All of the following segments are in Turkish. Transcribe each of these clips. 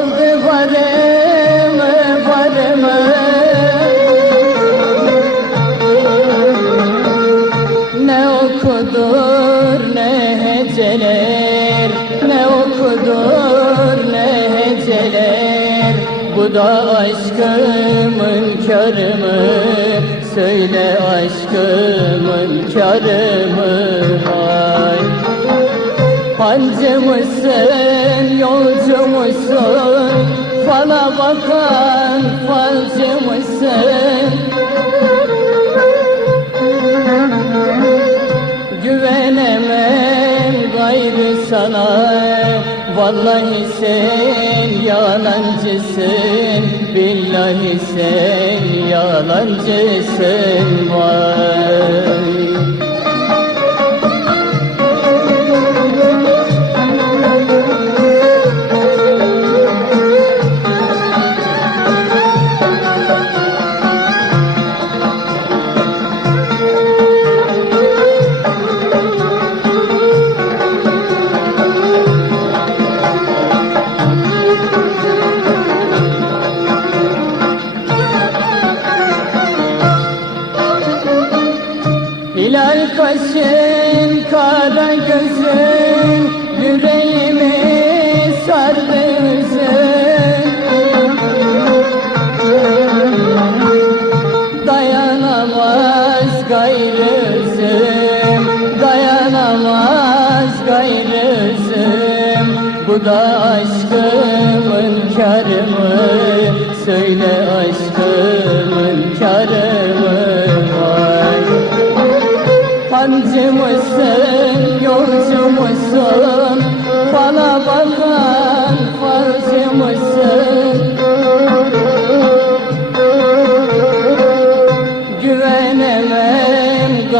Aldı varımı varımı Ne okudur ne heceler. Ne okudur ne heceler. Bu aşkımın mı Söyle aşkımın mı Vay Hancı mısın, yolcu musun? Fala bakan falcı mısın? Güvenemem gayrı sana Vallahi sen yalancısın Billahi sen yalancısın vay Hilal kaşın, kara gözün Yüreğimi sardı hüzün Dayanamaz gayrı üzüm Dayanamaz gayrı üzüm Bu da aşkımın karı mı Söyle aşkımın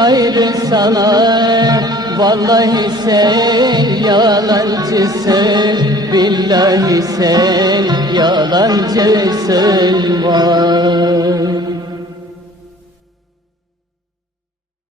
Gayrı sana Vallahi sen yalancısın Billahi sen yalancısın var